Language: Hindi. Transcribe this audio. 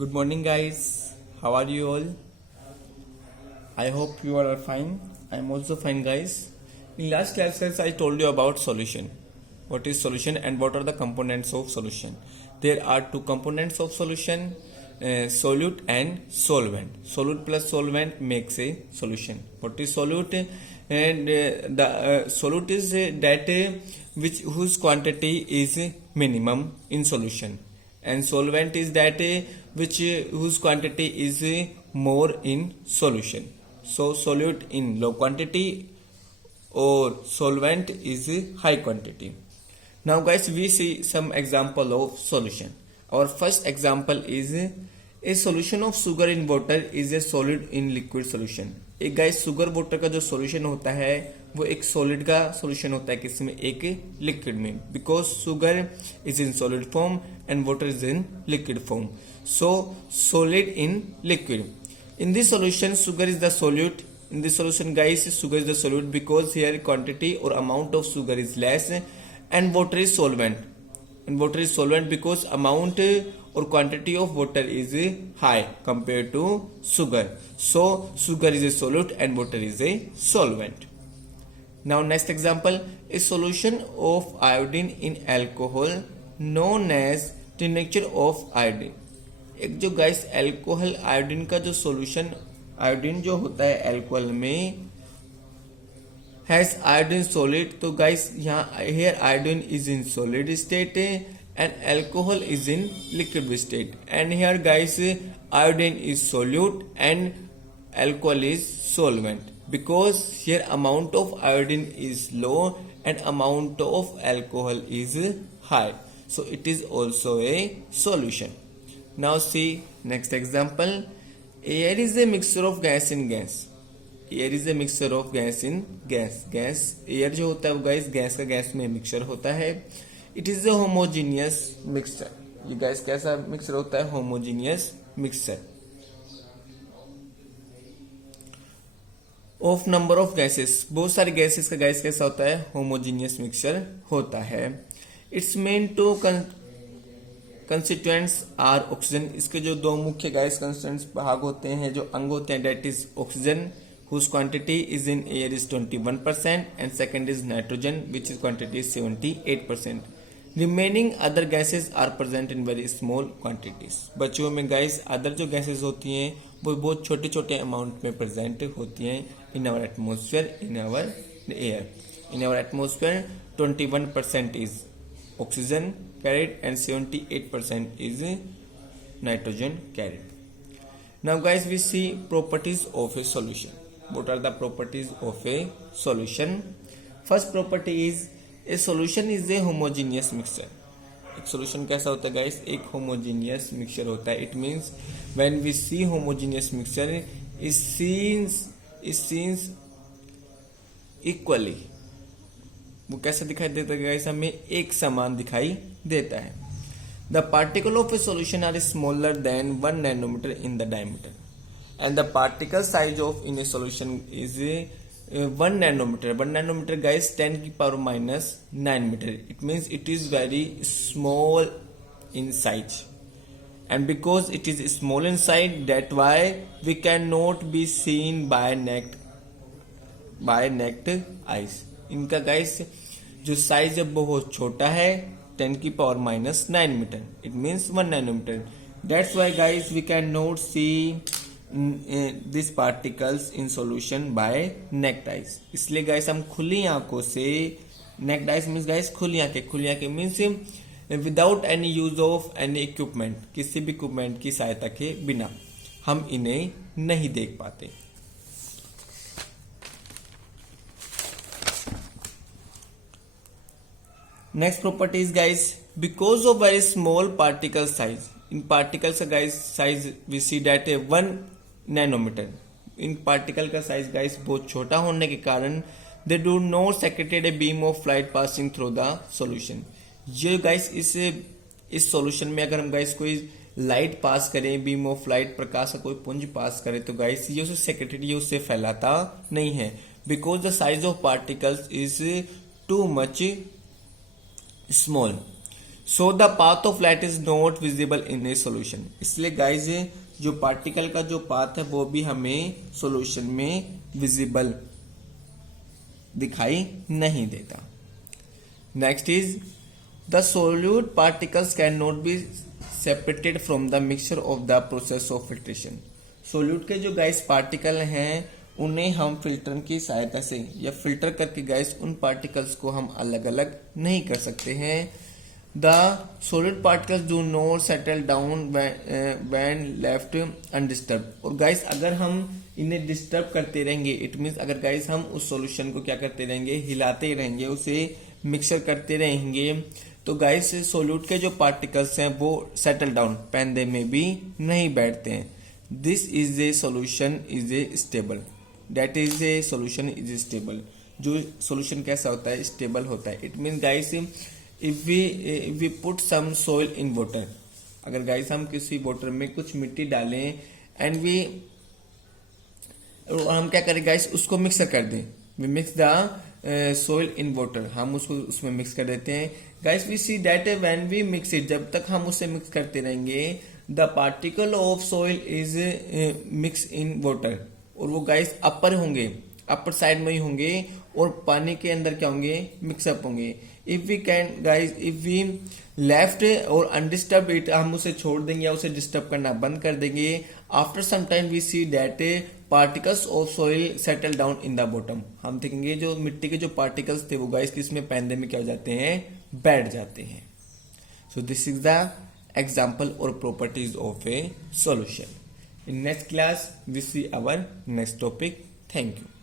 Good morning, guys. How are you all? I hope you all are fine. I am also fine, guys. In last classes, I told you about solution. What is solution and what are the components of solution? There are two components of solution: solute and solvent. Solute plus solvent makes a solution. What is solute? And the solute is which whose quantity is minimum in solution, and solvent is that which whose quantity is more in solution. So solute in low quantity or solvent is high quantity. Now guys, we see some example of solution. Our first example is a solution of sugar in water is a solid in liquid solution. एक गाइस सुगर वाटर का जो सॉल्यूशन होता है वो एक सॉलिड का सॉल्यूशन होता है किसमें, एक लिक्विड में, because sugar is in solid form and water is in liquid form. So solid in liquid. In this solution, sugar is the solute. In this solution, guys, sugar is the solute because here quantity or amount of sugar is less, and water is solvent. And water is solvent because amount or quantity of water is high compared to sugar. So sugar is a solute and water is a solvent. Now next example, a solution of iodine in alcohol known as tincture of iodine. एक जो गाइस अल्कोहल आयोडीन का जो सॉल्यूशन, आयोडीन जो होता है अल्कोहल में हैज आयोडीन सॉलिड. तो गाइस यहाँ here iodine is in solid state and alcohol is in liquid state, and here guys iodine is solute and alcohol is solvent because here amount of iodine is low and amount of alcohol is high, so it is also a solution. Now see next example. Air is a mixture of gas in gas. Air is a mixture of gas in gas. Gas air जो होता है वो गाइस गैस का गैस में मिक्सचर होता है. It is a homogeneous mixture. ये गैस कैसा मिक्सचर होता है, homogeneous mixture of number of gases. बहुत सारे गैसेस का गैस कैसा होता है, होमोजीनियस मिक्सचर होता है. Its main two constituents are oxygen. इसके जो दो मुख्य गैस कंस्टिट्यूएंट्स भाग होते हैं, जो अंग होते हैं, that is oxygen whose quantity is in air is 21% and second is nitrogen which is quantity is 78%. Remaining other gases are present in very small quantities. बच्चों में गैस अदर जो गैसेस होती हैं वो बहुत छोटे छोटे अमाउंट में प्रेजेंट होती हैं in our atmosphere, in our air. In our atmosphere 21% is oxygen carried and 78% is nitrogen carried. Now guys, we see properties of a solution. What are the properties of a solution? First property is a solution is a homogeneous mixture. एक solution कैसा होता है guys, एक homogeneous mixture होता है. It means when we see homogeneous mixture is seen equally. वो कैसा दिखाई देता है गाइस, हमें एक समान दिखाई देता है. The particle of a solution are smaller than 1 nanometre in the diameter and the particle size of in a solution is 1 nanometre. 1 nanometre guys 10 की power minus 9 metre. It means it is very small in size, and because it is small in size, that why we cannot be seen by naked eyes. इनका गाइस जो साइज है बहुत छोटा है, 10 की power minus 9 metre. It means 1 nanometre. That's why guys we can not see this particles in solution by naked eyes. इसलिए गाइस हम खुली आंखों से, नेक्ड आइज मीन्स गाइस खुली आंखें means without any use of any equipment, किसी भी इक्विपमेंट की सहायता के बिना हम इन्हें नहीं देख पाते. Next property is guys, because of very small particle size. In particles guys size we see that 1 nanometer. In particle का साइज गाइस बहुत छोटा होने के कारण they do not secreted a beam of light passing through the solution. ये गाइस इस सॉल्यूशन में अगर हम गाइस कोई लाइट पास करें, बीम ऑफ लाइट, प्रकाश का कोई पुंज पास करें, तो गाइस ये उसे सेक्रेटेड, ये उससे फैलाता नहीं है. Because the size of particles is too much small. So the path of light is not visible in a solution. इसलिए गाइज जो पार्टिकल का जो पाथ है वो भी हमें सोल्यूशन में विजिबल दिखाई नहीं देता। Next is the solute particles can not be separated from the mixture of the process of filtration. Solute के जो गाइस पार्टिकल हैं उन्हें हम फिल्टर की सहायता से या फिल्टर करके गाइस उन पार्टिकल्स को हम अलग अलग नहीं कर सकते हैं। The solid particles do not settle down when left undisturb. और गाइस अगर हम इन्हें डिस्टर्ब करते रहेंगे, इट मीन्स अगर गाइस हम उस सॉल्यूशन को क्या करते रहेंगे, हिलाते रहेंगे, उसे मिक्सर करते रहेंगे, तो गाइस सोल्यूट के जो पार्टिकल्स हैं वो सेटल डाउन पैंदे में भी नहीं बैठते हैं। This is a solution is a stable, that is a solution is stable. जो सोल्यूशन कैसा होता है, स्टेबल होता है। It mean guys if we put some soil in water, अगर गाइस हम किसी वाटर में कुछ मिट्टी डालें एंड हम क्या करें गाइस, उसको मिक्सर कर दें, we mix the soil in water, हम उसको उसमें मिक्स कर देते हैं। Guys we see that when we mix it, जब तक हम उसे मिक्स करते रहेंगे, the particle of soil is mix in water, और वो गाइस अपर होंगे, अपर साइड में ही होंगे, और पानी के अंदर क्या होंगे, मिक्सअप होंगे। If we can guys, if we left और अनडिस्टर्ब इट, हम उसे छोड़ देंगे या उसे डिस्टर्ब करना बंद कर देंगे, after some time we see that particles of soil settle down in the bottom. हम देखेंगे जो मिट्टी के जो पार्टिकल्स थे वो गाइस किसमें, पैंदे में क्या हो जाते हैं, बैठ जाते हैं। So this is the example और properties of a solution. In next class, we see our next topic. Thank you.